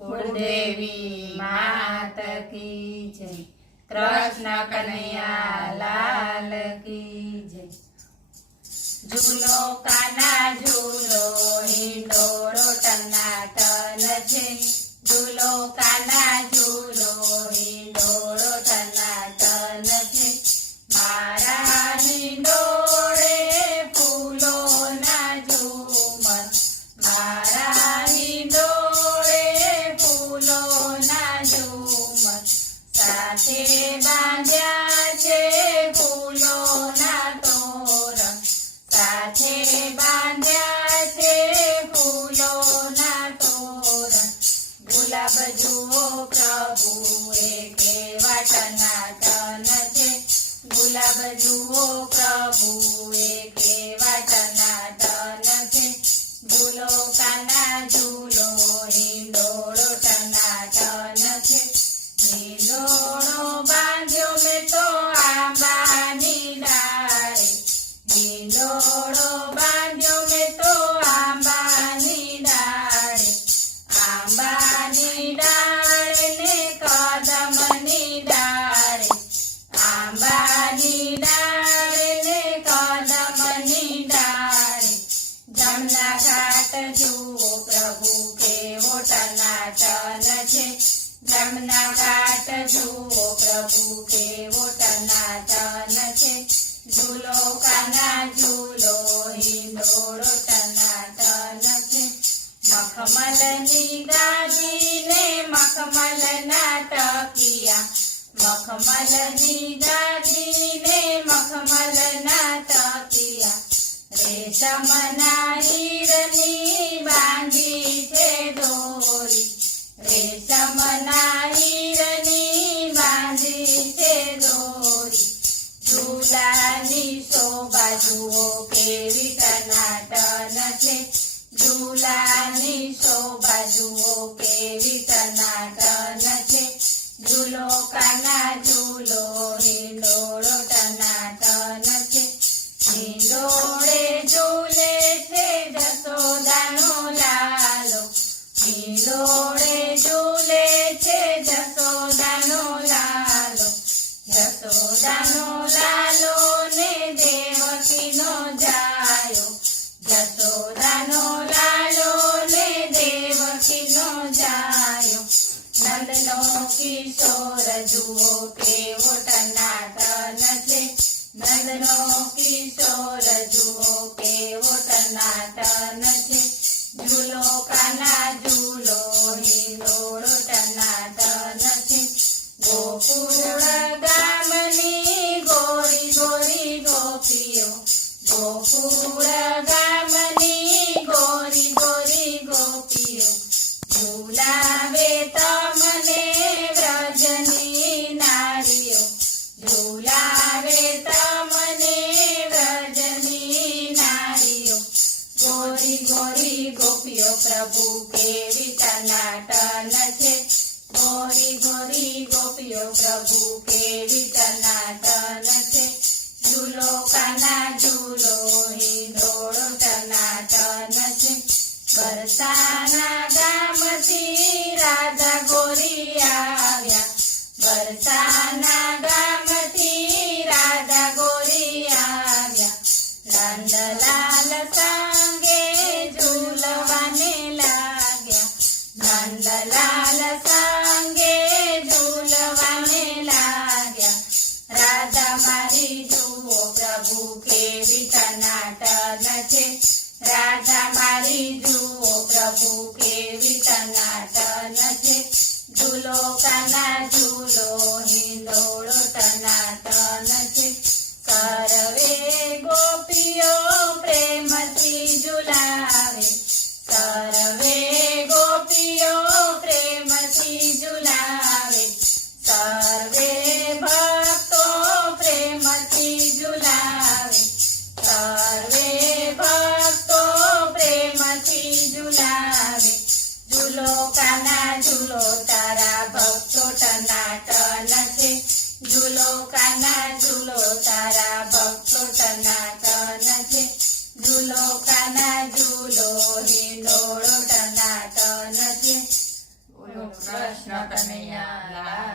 कुलदेवी मात की जय। कृष्ण कन्हैया लाल की जय। झूलो काना झूलो हिंडोळो टनाटन छे। झूलो काना झूलो हिंडोळो टनाटन छे। मारा हिंडोळे फूलोना झूमर। मारा हिंडोळे फूलोना झूमर। साथे बांध्या छे फूलोना तोरण। साथे बांध्या छे फूलोना तोरण। गुलाब जुओ प्रभु केवा टनाटन छे। गुलाब जुओ प्रभु केवा टनाटन छे। झूलो काना झूलो हिंडोळो टनाटन छे। हिंडोळो बांध्यो में तो आंबानी डाळे। हिंडोळो बांध्यो में तो आंबानी डाळे। आंबानी डाळे ने कदमनी डाळे। आंबानी डाळे ने कदमनी डाळे। जमना घाट जुओ प्रभु केवो टनाटन छे। जमना घाट जुओ प्रभु केवो टनाटन छे। झूलो काना झूलो हिंडोळो टनाटन छे। मखमलनी गादी ने मखमलना टकिया। मखमलनी गादी ने मखमलना टकिया। रेशमना हीरनी बांधी छे दोरी। रेशमना हीरनी बांधी छे दोरी। झूलानी शोभा जुओ केवी टनाटन छे। झूलानी शोभा जुओ केवी टनाटन छे। झूलो काना झूलो हिंडोळो टनाटन छे। हिंडोळे झूले छे जसोदानो लालो। हिंडोळे झूले छे जसोदानो लालो। जसोदानो लालो ने देवकीनो जायो। जसोदानो लालो ने देवकीनो जायो। नंदनो किशोर जुओ केवो टनाटन छे। नंदनो किशोर जुओ केवो टनाटन छे। झूलो काना झूलो हिंडोळो टनाटन छे। गोकुळ गामनी गोरी गोरी गोपीओ। गोकुळ गामनी गोरी गोरी गोपीओ। झूलावे तमने व्रजनी नारीओ। झूलावे तमने व्रजनी नारीओ। गोरी गोरी गोपीओ प्रभु केवी टनाटन छे। गोरी गोरी गोपीओ प्रभु केवी टनाटन छे। झूलो काना झूलो हिंडोळो टनाटन छे। बरसाना गामथी राधा गोरी आव्या। बरसाना गामथी राधा गोरी आव्या। नंदलाल सांगे झूलवाने लाग्या। नंदलाल सांगे झूलवाने लाग्या। राधा मारी जुओ प्रभु केवी टनाटन छे। राधा मारी जुओ प्रभु केवी टनाटन छे। झूलो काना झूलो हिंडोळो टनाटन छे। सर्वे गोपीओ प्रेमथी झूलावे। सर्वे गोपीओ प्रेमथी झूलावे। सर्वे भक्तो प्रेमथी झूलावे। सर्वे भक्तो प्रेमथी झूलावे। झूलो काना झूलो तारा भक्तो टनाटन छे। झूलो काना झूलो तारा भक्तो टनाटन छे। झूलो काना झूलो हिंडोळो टनाटन छे। કૃષ્ણ કનૈયા લાલ